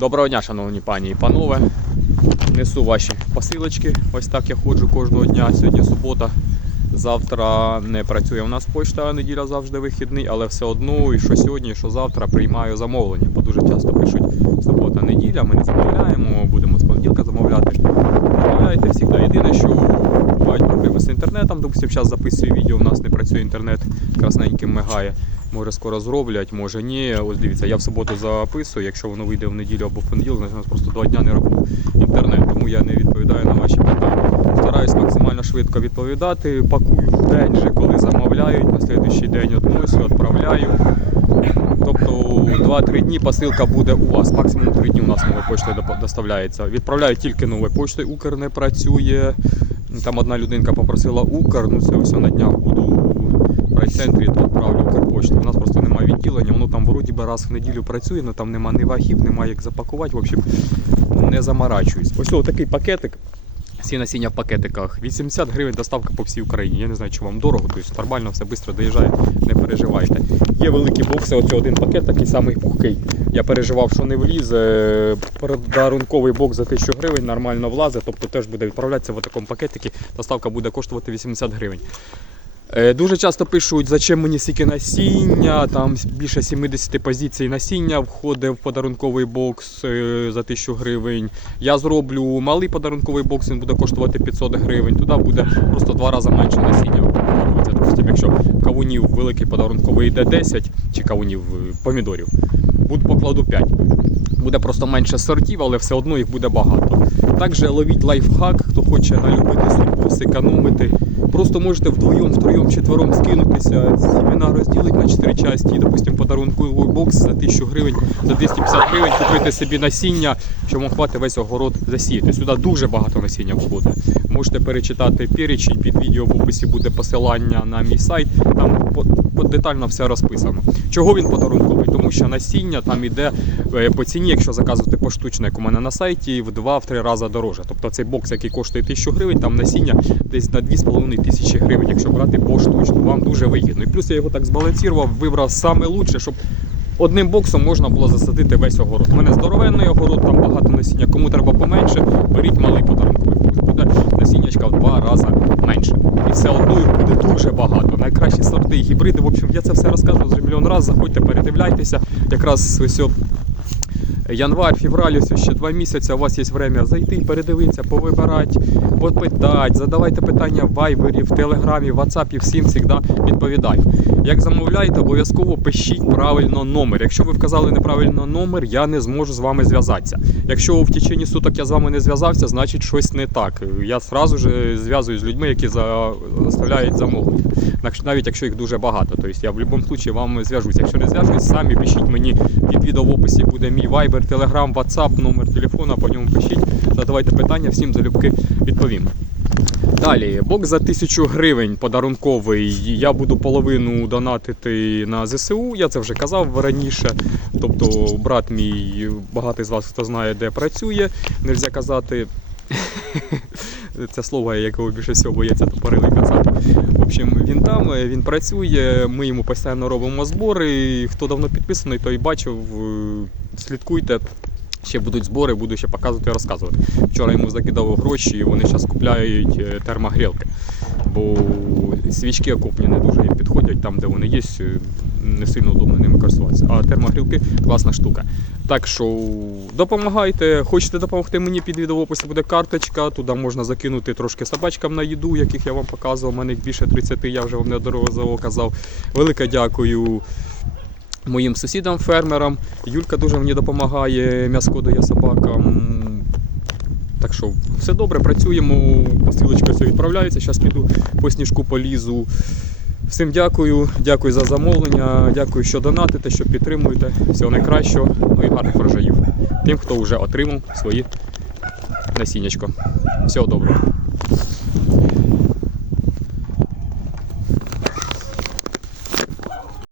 Доброго дня, шановні пані і панове. Несу ваші посилочки. Ось так я ходжу кожного дня. Сьогодні субота. Завтра не працює у нас почта, неділя завжди вихідний, але все одно, і що сьогодні, і що завтра приймаю замовлення. Бо дуже часто пишуть субота, неділя, ми не замовляємо, будемо з понеділка з інтернетом. Допустим, зараз записую відео, у нас не працює інтернет, красненьким мигає. Може скоро зроблять, може ні. Ось дивіться, я в суботу записую, якщо воно вийде в неділю або в понеділок, значить у нас просто два дня не робив інтернет, тому я не відповідаю на ваші питання. Стараюсь максимально швидко відповідати, пакую в день же, коли замовляють, на слідуючий день относю, відправляю. Тобто 2-3 дні посилка буде у вас. Максимум 3 дні у нас новою поштою доставляється. Відправляю тільки новою поштою. Укр не працює. Там одна людинка попросила Укр, ну це ось на днях буду в райцентрі, то відправлю Укрпошту. У нас просто немає відділення, воно там вроді би раз в неділю працює, але там нема ні вагів, немає як запакувати. В общем, не заморачуюсь. Ось такий пакетик. Всі насіння в пакетиках. 80 гривень доставка по всій Україні. Я не знаю, чи вам дорого, тобто нормально все швидко доїжджає, не переживайте. Є великі бокси, оце один пакет, такий самий пухкий. Я переживав, що не влізе. Подарунковий бокс за 1000 гривень нормально влазить, тобто теж буде відправлятися в такому пакетикі. Доставка буде коштувати 80 гривень. Е, Дуже часто пишуть, зачем мені стільки насіння, там більше 70 позицій насіння входить в подарунковий бокс е, за 1000 гривень. Я зроблю малий подарунковий бокс, він буде коштувати 500 гривень. Туди буде просто два рази менше насіння. Допустим, якщо кавунів великий подарунковий йде 10 чи кавунів е, помідорів, буду покладу 5. Буде просто менше сортів, але все одно їх буде багато. Також ловіть лайфхак, хто хоче налюбити сліпу, зекономити. Просто можете вдвоєм, втроєм, четвером скинутися, сімена розділити на 4 часті, допустим, подарунковий бокс за 1000 гривень, за 250 гривень купити собі насіння, що вам хватить весь огород засіяти. Сюди дуже багато насіння входить. Можете перечитати перечень, під відео в описі буде посилання на мій сайт, там детально все розписано. Чого він подарунковий? Тому що насіння там іде е, по ціні, якщо заказувати поштучно, як у мене на сайті, в 2-3 рази дороже. Тобто цей бокс, який коштує 1000 гривень, там насіння десь на 2,5 тисячі гривень, якщо брати поштучно. Вам дуже вигідно. І плюс я його так збалансував, вибрав саме лучше, щоб одним боксом можна було засадити весь огород. У мене здоровенний огород, там багато насіння. Кому треба поменше, беріть малий подарунковий. Буде насіннячка в два рази менше. І все одно їх буде дуже багато. Найкращі сорти, гібриди. В общем, я це все розказував вже мільйон разів. Заходьте, передивляйтеся. Якраз ось Январь, февраль, ось ще два місяці. У вас є время зайти, передивитися, повибирати, попитати, задавайте питання в вайбері, в телеграмі, в WhatsApp, всім завжди відповідаю. Як замовляєте, обов'язково пишіть правильно номер. Якщо ви вказали неправильно номер, я не зможу з вами зв'язатися. Якщо в течение суток я з вами не зв'язався, значить щось не так. Я одразу ж зв'язуюсь з людьми, які заставляють замовлення. Навіть якщо їх дуже багато. Тобто я в будь-якому випадку вам зв'яжусь. Якщо не зв'яжусь, самі пишіть мені в описі буде мій вайбер, телеграм, ватсап, номер телефона, по ньому пишіть, задавайте питання, всім залюбки відповім. Далі, бокс за 1000 гривень подарунковий. Я буду половину донатити на ЗСУ. Я це вже казав раніше. Тобто, брат мій, багато з вас хто знає, де працює. Нельзя казати. Це слово, якого більше всього бояться топорили казати. В общем, він там, він працює, ми йому постійно робимо збори. Хто давно підписаний, той бачив, е, слідкуйте. Ще будуть збори, буду ще показувати і розказувати. Вчора йому закидав гроші, і вони зараз купляють е, термогрілки. Бо свічки окопні дуже їм підходять, там, де вони є, е, не сильно удобно ними користуватися. А термогрілки класна штука. Так що допомагайте. Хочете допомогти мені під відео в описі буде карточка. Туди можна закинути трошки собачкам на їду, яких я вам показував. У мене їх більше 30, я вже вам неодноразово казав. Велике дякую моїм сусідам, фермерам. Юлька дуже мені допомагає, м'яско дає собакам. Так що все добре, працюємо. Посилочка все відправляється. Зараз піду по сніжку полізу. Всім дякую, дякую за замовлення, дякую, що донатите, що підтримуєте. Всього найкращого, ну і гарних врожаїв. Тим, хто вже отримав свої насіннячко. Всього доброго.